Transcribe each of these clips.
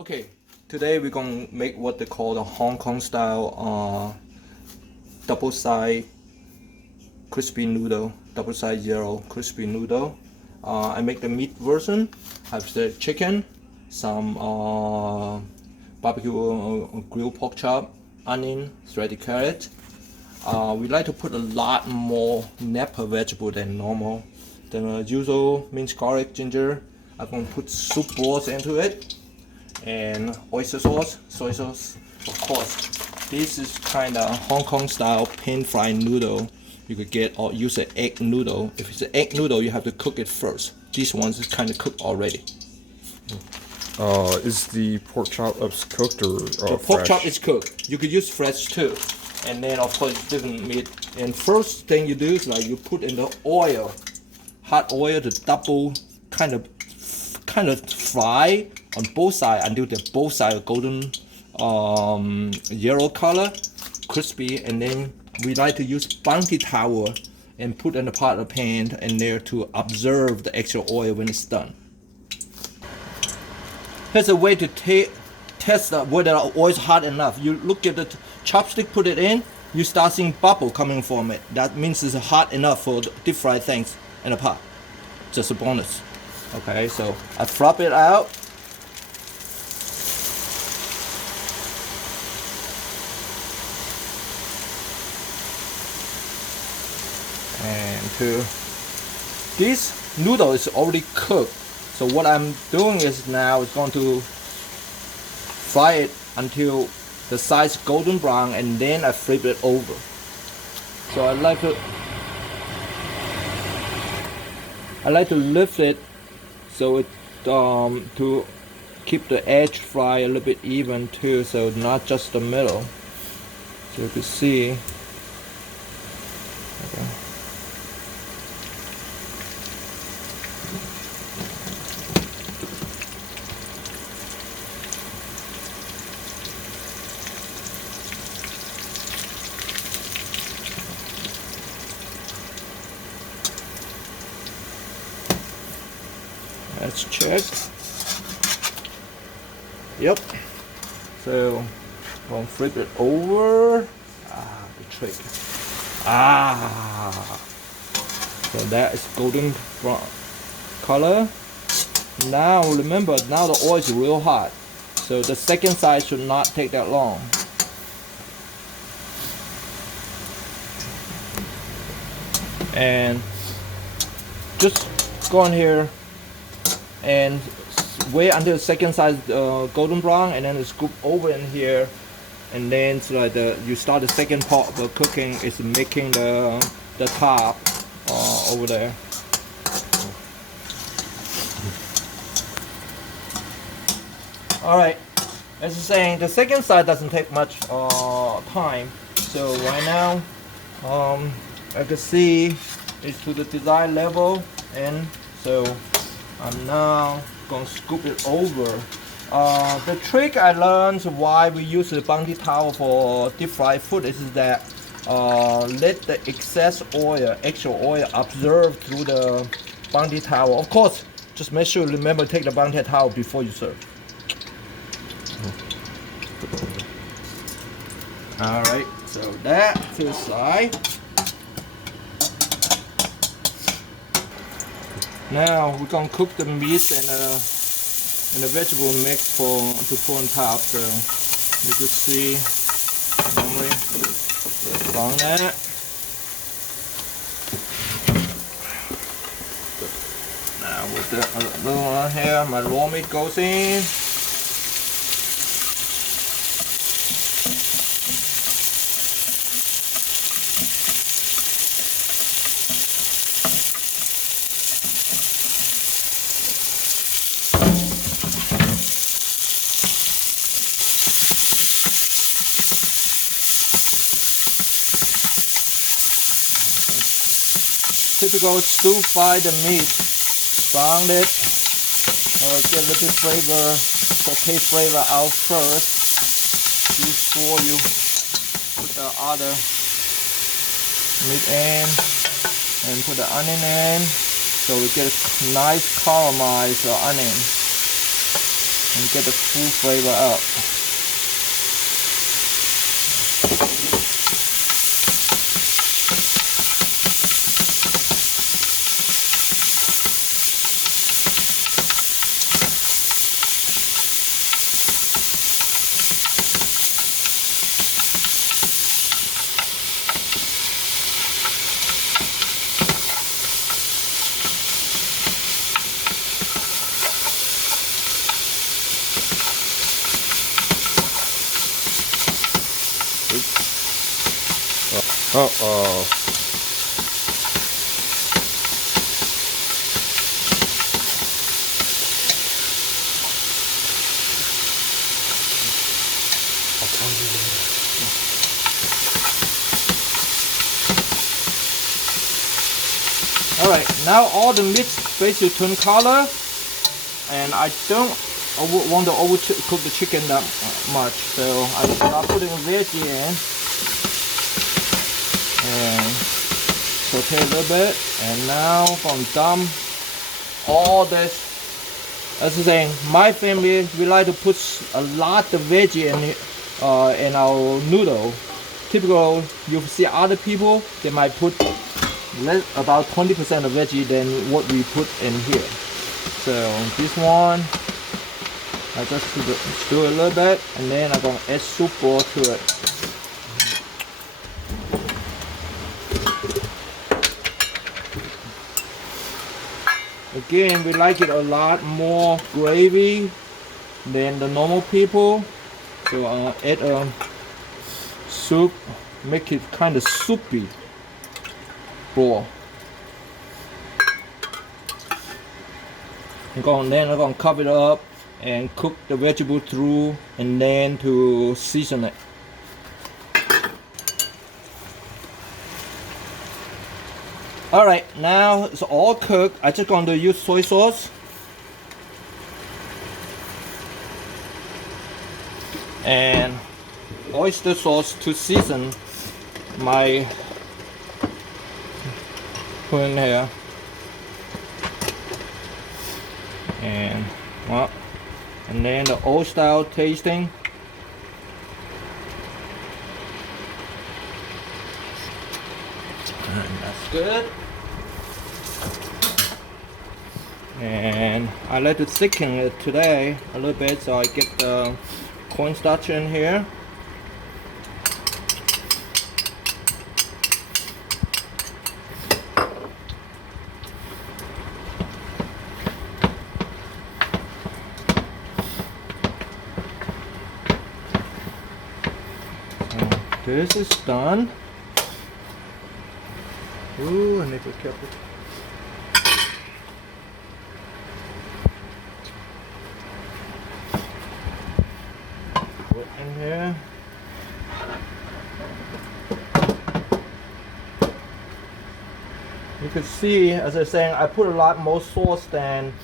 Okay, today we're gonna make what they call the Hong Kong style double side crispy noodle, double side zero crispy noodle. I make the meat version. Have the chicken, some barbecue grilled pork chop, onion, shredded carrot. We like to put a lot more Napa vegetable than normal. The usual minced garlic, ginger. I'm gonna put soup balls into it, and oyster sauce, soy sauce, of course. This is kind of Hong Kong style pan fried noodle. You could get or use an egg noodle. If it's an egg noodle, you have to cook it first. These ones is kind of cooked already. Is the pork chop cooked or The pork chop is cooked. You could use fresh too. And then of course different meat. And first thing you do is like you put in the oil, hot oil to double kind of fry on both sides until they're both sides are golden yellow color, crispy. And then we like to use bounty towel and put in the pot of pan in there to observe the extra oil when it's done. Here's a way to test whether the oil is hot enough. You look at the chopstick, put it in, you start seeing bubble coming from it. That means it's hot enough for deep fried things in a pot. Just a bonus. Okay, so I flop it out. And this noodle is already cooked. So what I'm doing is now is going to fry it until the side's golden brown, and then I flip it over. So I like to lift it so it to keep the edge fry a little bit even too, so not just the middle. So you can see. Okay. Let's check. Yep. So I'll flip it over. The trick. So that is golden brown color. Now remember, now the oil is real hot. So the second side should not take that long. And just go in here and wait until the second side is golden brown, and then scoop over in here, and then so like you start the second part of cooking is making the top over there. All right, as I was saying, the second side doesn't take much time. So right now, I can see it's to the desired level, and so I'm now going to scoop it over. The trick I learned why we use the bounty towel for deep fried food is that let the excess oil, extra oil, absorb through the bounty towel. Of course, just make sure, remember, take the bounty towel before you serve. Alright, so that to the side. Now we're gonna cook the meat and the vegetable mix to put on top. So you can see on that. Now with the little one here, my raw meat goes in. Typical stir fry the meat, brown it, get a little flavor, saute flavor out first before you put the other meat in, and put the onion in, so we get a nice caramelized onion. and get the full flavor out. Uh-oh. Alright, now all the meats basically turn color, and I don't want to overcook the chicken that much, so I start putting veggie in and saute a little bit, and now I'm going to dump all this. As I say, my family, we like to put a lot of veggie in our noodle. Typical, you see other people, they might put about 20% of veggie than what we put in here. So this one, I just stir a little bit, and then I'm going to add soup broth to it. Again, we like it a lot more gravy than the normal people, so I'll add a soup, make it kind of soupy broth. Then I'm going to cover it up and cook the vegetable through, and then to season it. Alright, now it's all cooked. I'm just going to use soy sauce. And oyster sauce to season my put in here. And well, and then the old style tasting. And that's good. And I like to thicken it today a little bit, so I get the cornstarch in here. So this is done. Ooh, I need to be careful. Put in here. You can see, as I was saying, I put a lot more sauce than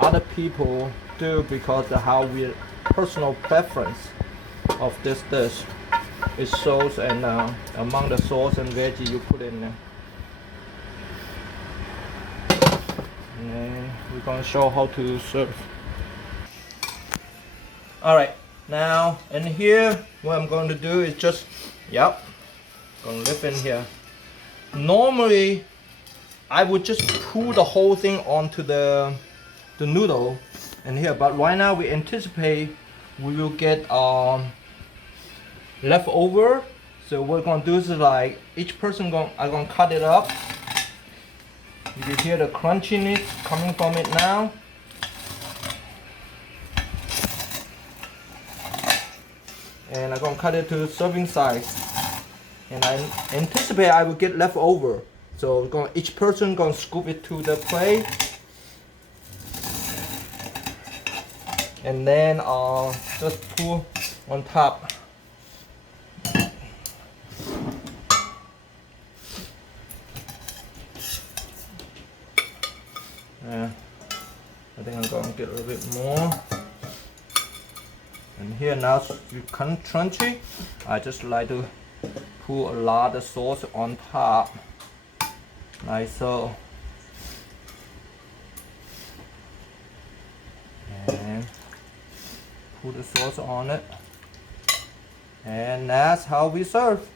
other people do because of how we personal preference of this dish. It shows, and among the sauce and veggie you put in there. And we're going to show how to serve. Alright, now in here what I'm going to do is just, going to lift in here. Normally I would just pull the whole thing onto the noodle in here, but right now we anticipate we will get leftover. So what we're going to do is like each person I'm going to cut it up. You can hear the crunchiness coming from it now. And I'm going to cut it to serving size. And I anticipate I will get leftover. So each person going to scoop it to the plate. And then just pour on top. I think I'm going to get a little bit more. And here now you crunchy. I just like to pour a lot of sauce on top, like so. And put the sauce on it. And that's how we serve.